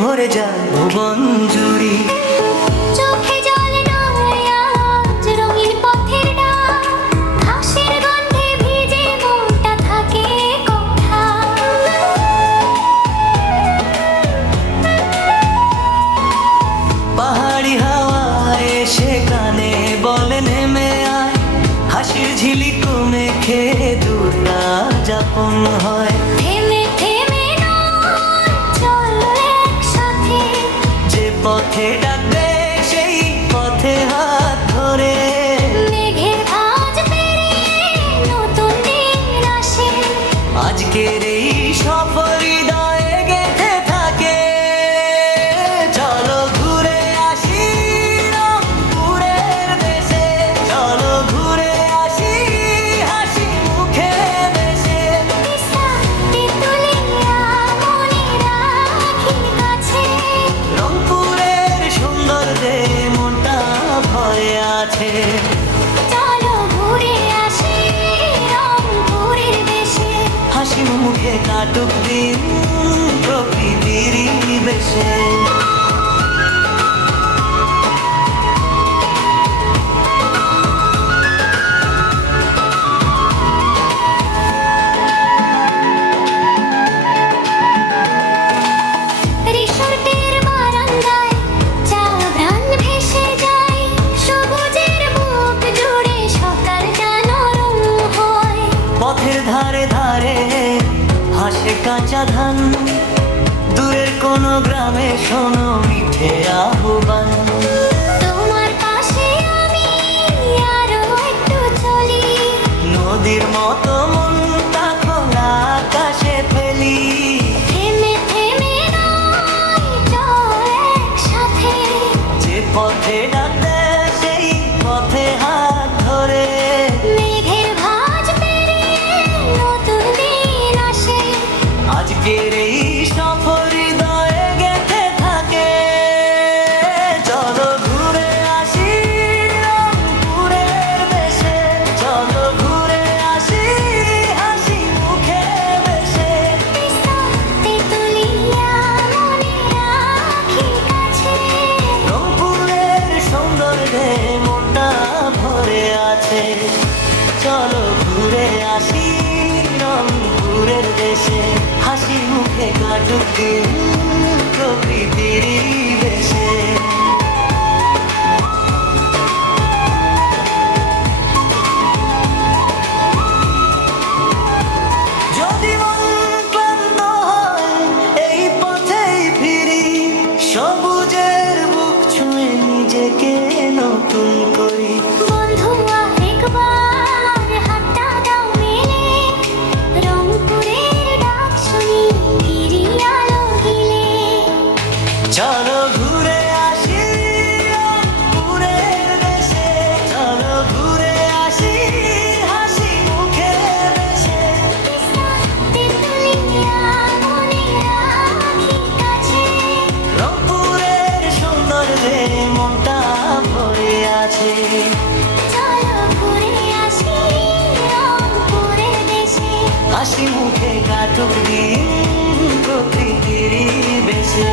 ভরে যায় ভুবন জুড়ি। চোখে জল নয় আজ রঙিন পথের ডাক, ঘাসের গন্ধে ভিজে মনটা থাকে কোথায়। পাহাড়ি হাওয়া এসে কানে বলে নেমে আয়, হাসির ঝিলিক মেখে দুর্গা যাপন হয়। থেমে থেমে নয় চল একসাথে, যে পথে ডাকবে সেই পথে হাত ধরে। মেঘের ভাঁজ পেরিয়ে নতুন দিন আসে, আজকের এই সফর হৃদয়ে গেঁথে থাকে। চলো ঘুরে আসি রংপুরের দেশে, চলো ঘুরে আসি হাসি মুখে দেশে। তিস্তা তেঁতুলিয়া মনে রাখি কাছে, রংপুরের সুন্দর দে মনটা ভয়ে আছে। চলো ঘুরে আসি রংপুরের দেশে। হাসি মুখে কাটুক দিন প্রকৃতির বেশে। রিসোর্টের বারান্দায় চা ঘ্রাণ ভেসে যায়, সবুজের বুক জুড়ে সকালটা নরম হয়। পথের ধারে ধারে হাসে কাঁচা ধান, দূরের কোনো গ্রামে শোনো মিঠে আহ্বান। তোমার পাশে আমি আরো একটু চলি, নদীর মতো মনটা খোলা আকাশে ফেলি। থেমে থেমে নয় চল একসাথে, যে পথে ডাকবে সেই পথে হাত ধরে। মেঘের ভাঁজ পেরিয়ে নতুন দিন আসে, আজকের এই সফর হৃদয়ে গেঁথে থাকে। চলো ঘুরে আসি রংপুরের দেশে, চলো ঘুরে আসি হাসি মুখে দেশে। তিস্তা তেঁতুলিয়া মনে রাখি কাছে, রংপুরের সৌন্দর্যে মনটা ভরে আছে। চলো ঘুরে আসি রংপুরের দেশে, হাসি মুখে কাটুক দিন প্রকৃতির বেশে। যদি মন ক্লান্ত হয় এই পথেই ফিরি, সবুজের বুক ছুঁয়ে নিজেকে নতুন করি। বন্ধু আরেকবার হাতটা দাও মেলে, রংপুরের ডাক শুনি ফিরি আলো হিলে। চলো ঘুরে আসি রংপুরের দেশে, চলো ঘুরে আসি হাসি মুখে দেশে। তিস্তা তেঁতুলিয়া মনে রাখি কাছে, রংপুরের সৌন্দর্যে মনটা ভরে আছে। চলো ঘুরে আসি রংপুরের দেশে। হাসি মুখে কাটুক দিন প্রকৃতির বেশে।